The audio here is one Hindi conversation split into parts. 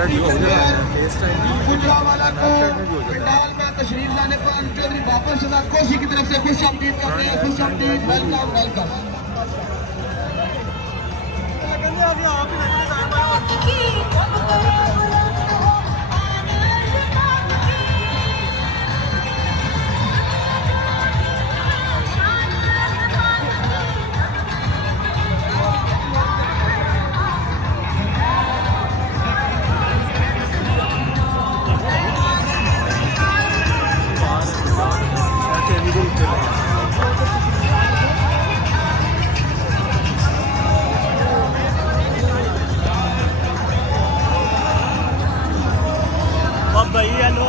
पंडाल में तशरीफ लाने पर चौधरी बाबर शहजाद कोशी की तरफ से खुश आमदीद करते हैं। खुश आमदीद, वेलकम वेलकम। भैया लो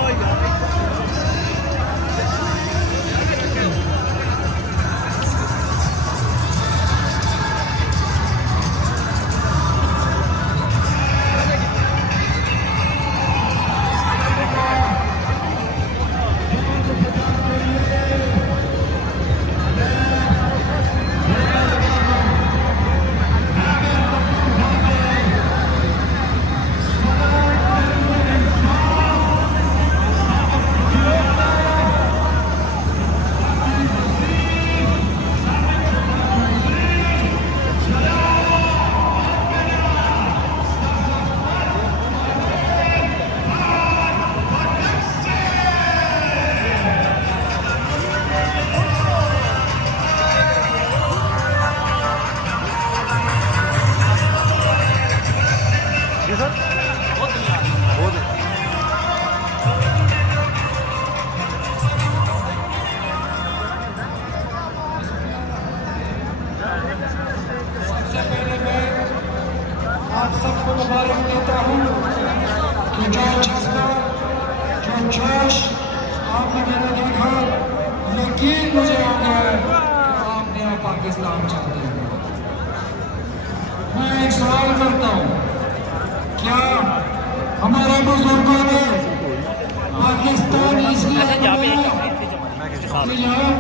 आप सबको मुबारक देता हूँ कि जो जज्बा जो जोश आपने मैंने देखा, यकीन मुझे आ गया कि आप नया पाकिस्तान चाहते हैं। मैं एक सवाल करता हूँ, क्या हमारे बुजुर्गों ने पाकिस्तान इसलिए बनाया कि यहाँ